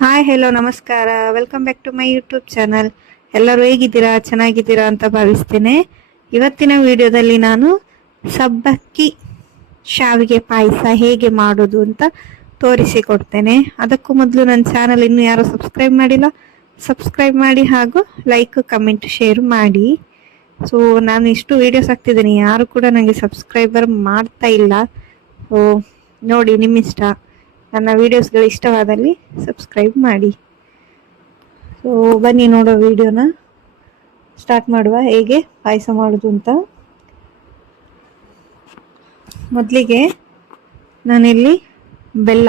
Hi hello ನಮಸ್ಕಾರ. Welcome back to my YouTube channel. ಎಲ್ಲರೂ ಹೇಗಿದ್ದೀರಾ? ಚೆನ್ನಾಗಿದ್ದೀರಾ ಅಂತ ಭಾವಿಸ್ತೇನೆ. ಇವತ್ತಿನ ವಿಡಿಯೋದಲ್ಲಿ ನಾನು ಸಬ್ಬಕ್ಕಿ ಶಾವಿಗೆ ಪಾಯಸ ಹೇಗೆ ಮಾಡೋದು ಅಂತ ತೋರಿಸಿಕೊಡ್ತೇನೆ. ಅದಕ್ಕೂ ಮೊದಲು ನನ್ನ ಚಾನಲ್ ಇನ್ನೂ ಯಾರು ಸಬ್ಸ್ಕ್ರೈಬ್ ಮಾಡಿಲ್ಲ, ಸಬ್ಸ್ಕ್ರೈಬ್ ಮಾಡಿ ಹಾಗೂ ಲೈಕ್ ಕಮೆಂಟ್ ಶೇರ್ ಮಾಡಿ. ಸೊ ನಾನು ಇಷ್ಟು ವಿಡಿಯೋಸ್ ಹಾಕ್ತಿದ್ದೀನಿ, ಯಾರು ಕೂಡ ನನಗೆ ಸಬ್ಸ್ಕ್ರೈಬರ್ ಮಾಡ್ತಾ ಇಲ್ಲ. ಸೊ ನೋಡಿ, ನಿಮ್ಮಿಷ್ಟ. ನನ್ನ ವಿಡಿಯೋಸ್ಗಳು ಇಷ್ಟವಾದಲ್ಲಿ ಸಬ್ಸ್ಕ್ರೈಬ್ ಮಾಡಿ. ಸೊ ಬನ್ನಿ ನೋಡೋ ವಿಡಿಯೋನ ಸ್ಟಾರ್ಟ್ ಮಾಡುವ, ಹೇಗೆ ಪಾಯಸ ಮಾಡೋದು ಅಂತ. ಮೊದಲಿಗೆ ನಾನಿಲ್ಲಿ ಬೆಲ್ಲ,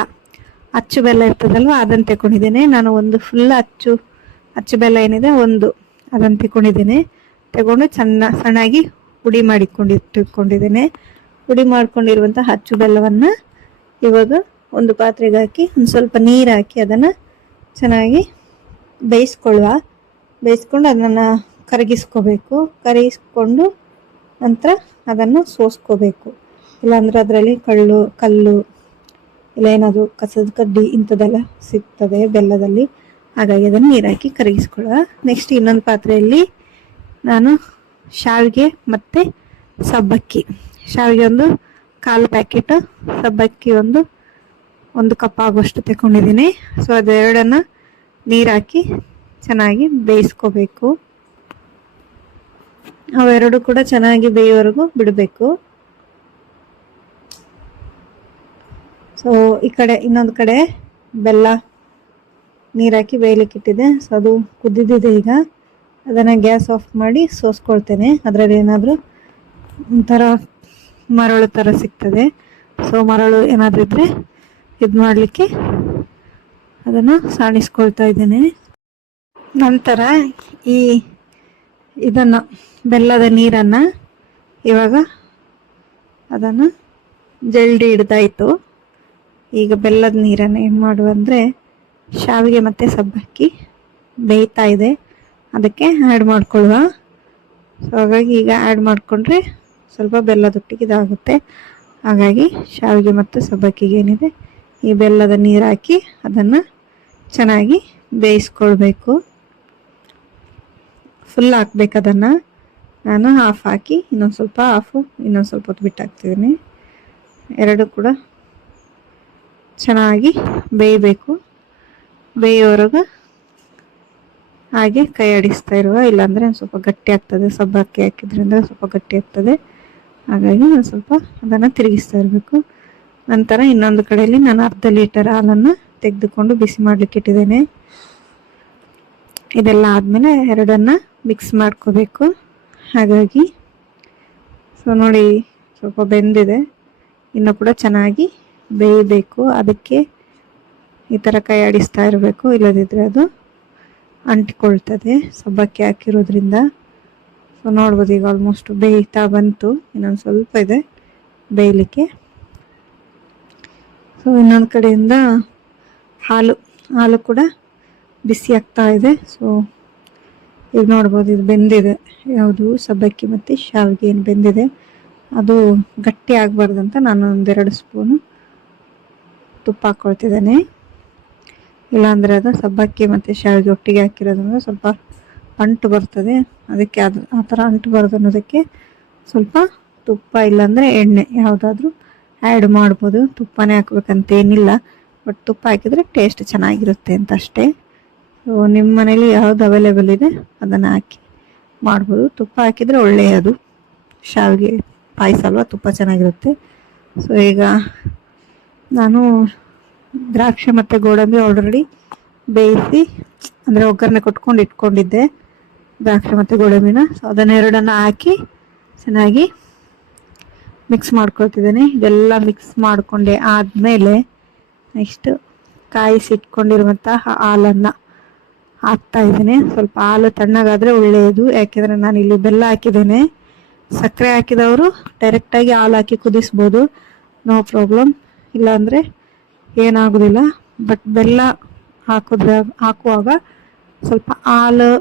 ಅಚ್ಚು ಬೆಲ್ಲ ಇರ್ತದಲ್ವ, ಅದನ್ನು ತಗೊಂಡಿದ್ದೇನೆ. ನಾನು ಒಂದು ಫುಲ್ ಅಚ್ಚು ಬೆಲ್ಲ ಏನಿದೆ ಒಂದು ಅದನ್ನು ತಗೊಂಡಿದ್ದೇನೆ. ತಗೊಂಡು ಸಣ್ಣಾಗಿ ಹುಡಿ ಮಾಡಿಕೊಂಡಿದ್ದೇನೆ. ಹುಡಿ ಮಾಡ್ಕೊಂಡಿರುವಂತಹ ಅಚ್ಚು ಬೆಲ್ಲವನ್ನು ಇವಾಗ ಒಂದು ಪಾತ್ರೆಗೆ ಹಾಕಿ ಒಂದು ಸ್ವಲ್ಪ ನೀರು ಹಾಕಿ ಅದನ್ನು ಚೆನ್ನಾಗಿ ಬೇಯಿಸ್ಕೊಂಡು ಅದನ್ನು ಕರಗಿಸ್ಕೊಂಡು ನಂತರ ಅದನ್ನು ಸೋಸ್ಕೋಬೇಕು. ಇಲ್ಲಾಂದರೆ ಅದರಲ್ಲಿ ಕಲ್ಲು ಇಲ್ಲ ಏನಾದರೂ ಕಸದ ಕಡ್ಡಿ ಇಂಥದ್ದೆಲ್ಲ ಸಿಗ್ತದೆ ಬೆಲ್ಲದಲ್ಲಿ. ಹಾಗಾಗಿ ಅದನ್ನು ನೀರು ಹಾಕಿ ಕರಗಿಸ್ಕೊಳ್ಳುವ. ನೆಕ್ಸ್ಟ್ ಇನ್ನೊಂದು ಪಾತ್ರೆಯಲ್ಲಿ ನಾನು ಶಾವಿಗೆ ಮತ್ತು ಸಬ್ಬಕ್ಕಿ, ಶಾವಿಗೆ ಒಂದು 1/4 ಪ್ಯಾಕೆಟ್, ಸಬ್ಬಕ್ಕಿ ಒಂದು ಕಪ್ ಆಗುವಷ್ಟು ತಗೊಂಡಿದ್ದೀನಿ. ಸೊ ಅದೆರಡನ್ನು ನೀರು ಹಾಕಿ ಚೆನ್ನಾಗಿ ಬೇಯಿಸ್ಕೋಬೇಕು. ಅವೆರಡು ಕೂಡ ಚೆನ್ನಾಗಿ ಬೇಯೋವರೆಗೂ ಬಿಡಬೇಕು. ಸೊ ಈ ಕಡೆ ಇನ್ನೊಂದು ಕಡೆ ಬೆಲ್ಲ ನೀರು ಹಾಕಿ ಬೇಯಲಿಕ್ಕೆ ಇಟ್ಟಿದೆ. ಸೊ ಅದು ಕುದ್ದಿದ್ದಿದೆ. ಈಗ ಅದನ್ನು ಗ್ಯಾಸ್ ಆಫ್ ಮಾಡಿ ಸೋಸ್ಕೊಳ್ತೇನೆ. ಅದರಲ್ಲಿ ಏನಾದರೂ ಒಂಥರ ಮರಳು ಥರ ಸಿಗ್ತದೆ. ಸೊ ಮರಳು ಏನಾದರೂ ಇದ್ದರೆ ಇದು ಮಾಡಲಿಕ್ಕೆ ಅದನ್ನು ಸಾಣಿಸ್ಕೊಳ್ತಾ ಇದ್ದೇನೆ. ನಂತರ ಇದನ್ನು ಬೆಲ್ಲದ ನೀರನ್ನು ಇವಾಗ ಅದನ್ನು ಜಲ್ದಿ ಹಿಡ್ದಾಯಿತು. ಈಗ ಬೆಲ್ಲದ ನೀರನ್ನು ಏನು ಮಾಡುವ ಅಂದರೆ, ಶಾವಿಗೆ ಮತ್ತು ಸಬ್ಬಕ್ಕಿ ಬೇಯ್ತಾ ಇದೆ, ಅದಕ್ಕೆ ಆ್ಯಡ್ ಮಾಡ್ಕೊಳ್ಳುವ. ಸೊ ಹಾಗಾಗಿ ಈಗ ಆ್ಯಡ್ ಮಾಡಿಕೊಂಡ್ರೆ ಸ್ವಲ್ಪ ಬೆಲ್ಲದೊಟ್ಟಿಗೆ ಇದಾಗುತ್ತೆ. ಹಾಗಾಗಿ ಶಾವಿಗೆ ಮತ್ತು ಸಬ್ಬಕ್ಕಿಗೆ ಏನಿದೆ ಈ ಬೆಲ್ಲದ ನೀರು ಹಾಕಿ ಅದನ್ನು ಚೆನ್ನಾಗಿ ಬೇಯಿಸ್ಕೊಳ್ಬೇಕು. ಫುಲ್ ಹಾಕ್ಬೇಕು ಅದನ್ನು. ನಾನು ಹಾಫ್ ಹಾಕಿ ಇನ್ನೊಂದು ಸ್ವಲ್ಪ ಹೊತ್ತು ಬಿಟ್ಟು ಹಾಕ್ತಿದ್ದೀನಿ. ಎರಡು ಕೂಡ ಚೆನ್ನಾಗಿ ಬೇಯಬೇಕು. ಬೇಯೋವರೆಗೂ ಹಾಗೆ ಕೈ ಆಡಿಸ್ತಾ ಇರುವ, ಇಲ್ಲಾಂದರೆ ಒಂದು ಸ್ವಲ್ಪ ಗಟ್ಟಿ ಆಗ್ತದೆ. ಸಬ್ಬಕ್ಕಿ ಹಾಕಿದ್ರಿಂದ ಸ್ವಲ್ಪ ಗಟ್ಟಿ ಆಗ್ತದೆ. ಹಾಗಾಗಿ ಒಂದು ಸ್ವಲ್ಪ ಅದನ್ನು ತಿರುಗಿಸ್ತಾ ಇರಬೇಕು. ನಂತರ ಇನ್ನೊಂದು ಕಡೆಯಲ್ಲಿ ನಾನು 1/2 ಲೀಟರ್ ಹಾಲನ್ನು ತೆಗೆದುಕೊಂಡು ಬಿಸಿ ಮಾಡಲಿಕ್ಕೆ ಇಟ್ಟಿದ್ದೇನೆ. ಇದೆಲ್ಲ ಆದಮೇಲೆ ಎರಡನ್ನು ಮಿಕ್ಸ್ ಮಾಡ್ಕೋಬೇಕು. ಹಾಗಾಗಿ ಸೊ ನೋಡಿ, ಸ್ವಲ್ಪ ಬೆಂದಿದೆ, ಇನ್ನೂ ಕೂಡ ಚೆನ್ನಾಗಿ ಬೇಯಬೇಕು. ಅದಕ್ಕೆ ಈ ಥರ ಕೈ ಆಡಿಸ್ತಾ ಇರಬೇಕು, ಇಲ್ಲದಿದ್ದರೆ ಅದು ಅಂಟಿಕೊಳ್ತದೆ ಸಬ್ಬಕ್ಕಿ ಹಾಕಿರೋದ್ರಿಂದ. ಸೊ ನೋಡ್ಬೋದು, ಈಗ ಆಲ್ಮೋಸ್ಟ್ ಬೇಯ್ತಾ ಬಂತು, ಇನ್ನೊಂದು ಸ್ವಲ್ಪ ಇದೆ ಬೇಯಲಿಕ್ಕೆ. ಸೊ ಇನ್ನೊಂದು ಕಡೆಯಿಂದ ಹಾಲು ಕೂಡ ಬಿಸಿ ಆಗ್ತಾ ಇದೆ. ಸೊ ಈಗ ನೋಡ್ಬೋದು, ಇದು ಬೆಂದಿದೆ. ಯಾವುದು ಸಬ್ಬಕ್ಕಿ ಮತ್ತು ಶಾವಿಗೆ ಏನು ಬೆಂದಿದೆ, ಅದು ಗಟ್ಟಿ ಆಗಬಾರ್ದಂತ ನಾನು 1-2 ಸ್ಪೂನು ತುಪ್ಪ ಹಾಕ್ಕೊಳ್ತಿದ್ದೇನೆ. ಇಲ್ಲಾಂದರೆ ಅದು ಸಬ್ಬಕ್ಕಿ ಮತ್ತು ಶಾವಿಗೆ ಒಟ್ಟಿಗೆ ಹಾಕಿರೋದ್ರಿಂದ ಸ್ವಲ್ಪ ಅಂಟು ಬರ್ತದೆ. ಅದಕ್ಕೆ ಆ ಥರ ಅಂಟು ಬರೋದು ಅನ್ನೋದಕ್ಕೆ ಸ್ವಲ್ಪ ತುಪ್ಪ ಇಲ್ಲಾಂದರೆ ಎಣ್ಣೆ ಯಾವುದಾದ್ರೂ ಆ್ಯಡ್ ಮಾಡ್ಬೋದು. ತುಪ್ಪನೇ ಹಾಕ್ಬೇಕಂತ ಏನಿಲ್ಲ, ಬಟ್ ತುಪ್ಪ ಹಾಕಿದರೆ ಟೇಸ್ಟ್ ಚೆನ್ನಾಗಿರುತ್ತೆ ಅಂತ ಅಷ್ಟೇ. ಸೊ ನಿಮ್ಮ ಮನೇಲಿ ಯಾವುದು ಅವೈಲೇಬಲ್ ಇದೆ ಅದನ್ನು ಹಾಕಿ ಮಾಡ್ಬೋದು. ತುಪ್ಪ ಹಾಕಿದರೆ ಒಳ್ಳೆಯದು, ಶಾವಿಗೆ ಪಾಯಸ ಅಲ್ವಾ, ತುಪ್ಪ ಚೆನ್ನಾಗಿರುತ್ತೆ. ಸೊ ಈಗ ನಾನು ದ್ರಾಕ್ಷಿ ಮತ್ತು ಗೋಡಂಬಿ ಆಲ್ರೆಡಿ ಬೇಯಿಸಿ ಅಂದರೆ ಒಗ್ಗರಣೆ ಕೊಟ್ಕೊಂಡು ಇಟ್ಕೊಂಡಿದ್ದೆ, ದ್ರಾಕ್ಷಿ ಮತ್ತು ಗೋಡಂಬಿನ. ಸೊ ಅದನ್ನೆರಡನ್ನು ಹಾಕಿ ಚೆನ್ನಾಗಿ ಮಿಕ್ಸ್ ಮಾಡ್ಕೊಳ್ತಿದ್ದೇನೆ. ಇದೆಲ್ಲ ಮಿಕ್ಸ್ ಮಾಡಿಕೊಂಡೆ ಆದಮೇಲೆ ನೆಕ್ಸ್ಟ್ ಕಾಯಿಸಿಟ್ಕೊಂಡಿರುವಂತಹ ಹಾಲನ್ನು ಹಾಕ್ತಾ ಇದ್ದೇನೆ. ಸ್ವಲ್ಪ ಹಾಲು ತಣ್ಣಗಾದರೆ ಒಳ್ಳೆಯದು, ಯಾಕೆಂದರೆ ನಾನು ಇಲ್ಲಿ ಬೆಲ್ಲ ಹಾಕಿದ್ದೇನೆ. ಸಕ್ಕರೆ ಹಾಕಿದವರು ಡೈರೆಕ್ಟಾಗಿ ಹಾಲು ಹಾಕಿ ಕುದಿಸ್ಬೋದು, ನೋ ಪ್ರಾಬ್ಲಮ್, ಇಲ್ಲಾಂದರೆ ಏನಾಗೋದಿಲ್ಲ. ಬಟ್ ಬೆಲ್ಲ ಹಾಕುವಾಗ ಸ್ವಲ್ಪ ಹಾಲು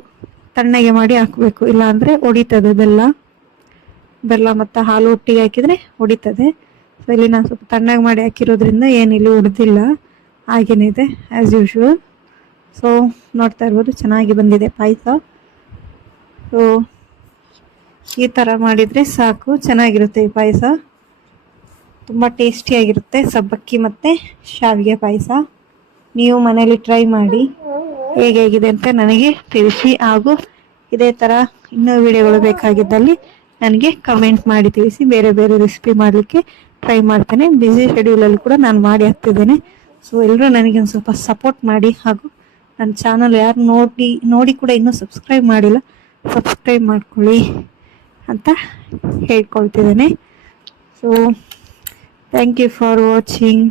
ತಣ್ಣಗೆ ಮಾಡಿ ಹಾಕಬೇಕು, ಇಲ್ಲಾಂದರೆ ಒಡಿತದೆ ಬೆಲ್ಲ ಮತ್ತು ಹಾಲು ಒಟ್ಟಿಗೆ ಹಾಕಿದರೆ ಒಡಿತದೆ. ಸೊ ಇಲ್ಲಿ ನಾನು ಸ್ವಲ್ಪ ತಣ್ಣಗೆ ಮಾಡಿ ಹಾಕಿರೋದ್ರಿಂದ ಏನಿಲ್ಲಿ ಒಡೆದಿಲ್ಲ, ಹಾಗೇನಿದೆ ಆ್ಯಸ್ ಯೂಶ್ವಲ್. ಸೊ ನೋಡ್ತಾ ಇರ್ಬೋದು ಚೆನ್ನಾಗಿ ಬಂದಿದೆ ಪಾಯಸ. ಸೊ ಈ ಥರ ಮಾಡಿದರೆ ಸಾಕು, ಚೆನ್ನಾಗಿರುತ್ತೆ ಈ ಪಾಯಸ, ತುಂಬ ಟೇಸ್ಟಿಯಾಗಿರುತ್ತೆ. ಸಬ್ಬಕ್ಕಿ ಮತ್ತು ಶಾವಿಗೆ ಪಾಯಸ ನೀವು ಮನೇಲಿ ಟ್ರೈ ಮಾಡಿ, ಹೇಗಿದೆ ಅಂತ ನನಗೆ ತಿಳಿಸಿ. ಹಾಗೂ ಇದೇ ಥರ ಇನ್ನೂ ವಿಡಿಯೋಗಳು ಬೇಕಾಗಿದ್ದಲ್ಲಿ ನನಗೆ ಕಮೆಂಟ್ ಮಾಡಿ ತಿಳಿಸಿ. ಬೇರೆ ಬೇರೆ ರೆಸಿಪಿ ಮಾಡಲಿಕ್ಕೆ ಟ್ರೈ ಮಾಡ್ತೇನೆ. ಬ್ಯುಸಿ ಶೆಡ್ಯೂಲಲ್ಲಿ ಕೂಡ ನಾನು ಮಾಡಿ ಹಾಕ್ತಿದ್ದೇನೆ. ಸೊ ಎಲ್ಲರೂ ನನಗೆ ಒಂದು ಸ್ವಲ್ಪ ಸಪೋರ್ಟ್ ಮಾಡಿ. ಹಾಗೂ ನನ್ನ ಚಾನಲ್ ಯಾರು ನೋಡಿ ಕೂಡ ಇನ್ನೂ ಸಬ್ಸ್ಕ್ರೈಬ್ ಮಾಡಿಲ್ಲ, ಸಬ್ಸ್ಕ್ರೈಬ್ ಮಾಡ್ಕೊಳ್ಳಿ ಅಂತ ಹೇಳ್ಕೊಳ್ತಿದ್ದೇನೆ. So thank you for watching.